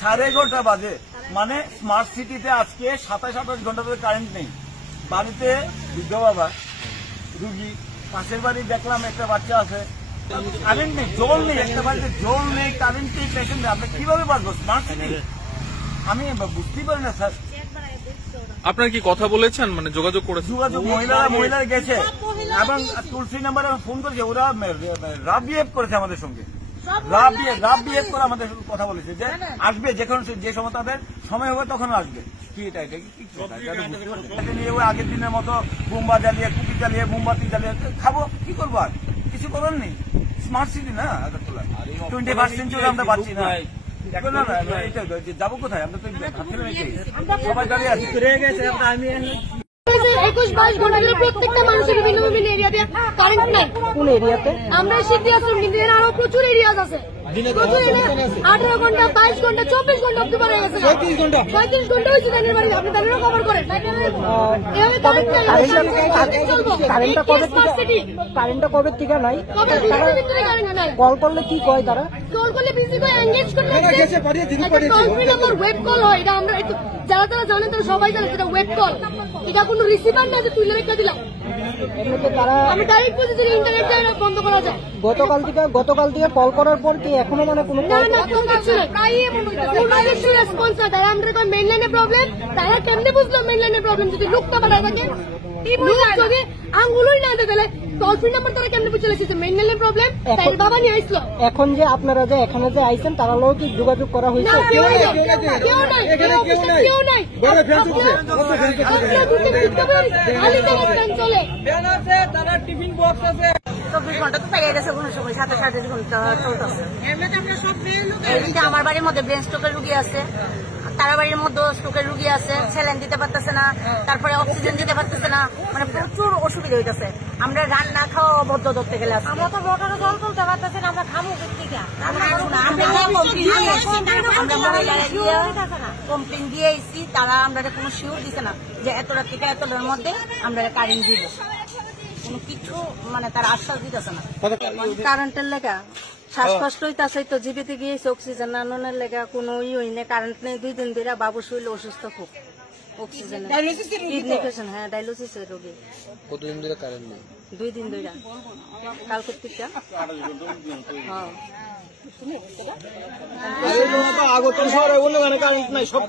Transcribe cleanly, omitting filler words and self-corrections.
11:30 বাজে, মানে স্মার্ট সিটিতে আজকে 27-28 ঘন্টা ধরে কারেন্ট নেই। বাড়িতে বৃদ্ধ বাবা, রুগী, পাশের বাড়ি দেখলাম একটা বাচ্চা আছে, কারেন্ট নেই, জল নেই, একটা বাড়িতে জল নেই, কারেন্ট নেই, পেশেন্ট আমরা কিভাবে পারবো স্মার্ট সিটি? আমি বুঝতেই পারি না স্যার। আপনার কি কথা বলেছেন, মানে যোগাযোগ করেছেন? যোগাযোগ মহিলারা গেছে এবং টোল ফ্রি নাম্বারে ফোন করেছে, ওরা রাফ বিহেভ করেছে আমাদের সঙ্গে, রাফ বিহেভ করে আমাদের কথা বলেছে যে আসবে, যে সময় তাদের সময় হবে তখন আসবে। কি এটা নিয়ে ওই আগের দিনের মতো বোম্বা জ্বালিয়ে, কুপি জ্বালিয়ে, মোমবাতি জ্বালিয়ে খাবো, কি করবো? আর কিছু করার নেই। স্মার্ট সিটি না, 21st সেঞ্চুরি আমরা পাচ্ছি না। যাবো কোথায়? আমরা তো সবাই দাঁড়িয়ে আছি। 21-22 ঘন্টা প্রত্যেকটা মানুষের বিভিন্ন বিভিন্ন এরিয়া দিয়ে কারেন্ট নাই। কোন এরিয়াতে? আমরা সিটি আছি, কিন্তু আরো প্রচুর এরিয়া আছে। 18 ঘন্টা, 22 ঘন্টা, 24 ঘন্টা অব্দি পরে গেছে। 35 ঘন্টা হয়েছে দানের বাড়ি। আপনি দানেরও কভার করেন। কারেন্টটা কবে থেকে নাই? কল করলে কি কয় তারা? কল করলে বিজি করে এনগেজ করলে call free number web call হয়। এটা আমরা যারা যারা জানেন তারা সবাই জানে এটা ওয়েব কল। এটা কোনো রিসিভার না যে তুলে রেখে দিলাম। আমি ডাইরেক্ট বলছি ইন্টারনেট বন্ধ করা যায়। গতকাল থেকে কল করার পর কি এখনো মানে কোনো না কোনো কিছু না, প্রায় এমন হইতাছে রেসপন্স না। তারা আমাদের কোন মেইন লাইনে প্রবলেম, তারা কেমনে বুঝলো মেইন লাইনে প্রবলেম? যদি লোকটা বাড়ায় থাকে, যদি আঙ্গুলই না দেয় তাহলে টোল ফ্রি নাম্বার তারা কেমনে বুঝে লেগেছে মেইন লাইনের প্রবলেম? তাই বাবা নিয়ে আইসলো। এখন যে আপনারা যে এখানে যে আইছেন তারা লোক কি যোগাযোগ করা হয়েছে? কেউ নাই। চলে তারা টিফিন বক্স আছে 24 ঘন্টা তো পেয়ে গেছে, কোনো সময় 27-28 ঘন্টা চলতেছে। আমার বাড়ির মধ্যে ব্রেন স্ট্রোকের রুগী আছে, তারা বাড়ির মধ্যে স্ট্রোকের রুগী আছে, স্যালাইন দিতে পারতেছে না, তারপরে অক্সিজেন দিতে পারতেছে না, মানে প্রচুর অসুবিধা হইতেছে। আমরা রান্না খাওয়া অবদ্ধ ধরতে গেলে আমরা তো মোটরে জল তুলতে পারতেছি না, আমরা খাবো কমপ্লেন দিয়ে এসি, তারা আমরা কোনো শিওর দিছে না যে এতটা থেকে এতটার মধ্যে আমরা কারেন্ট দিব, কোনো কিছু মানে তার আশ্বাস দিতেছে না। কারেন্টের লেগা শ্বাসকষ্ট হইতেছে, তো জীবিতে গিয়েছে অক্সিজেন আনানোর লেগা কোনো হই না, কারেন্ট নেই। 2 দিন ধরে বাবু শরীর অসুস্থ খুব, অক্সিজেন কিডনি পেশেন্ট। হ্যাঁ, ডায়ালিসিসের রোগী। কতদিন ধরে কারেন্ট নেই? 2 দিন ধরে, কাল থেকে। আগরতলা শহরে অন্য কারেন্ট নাই সব।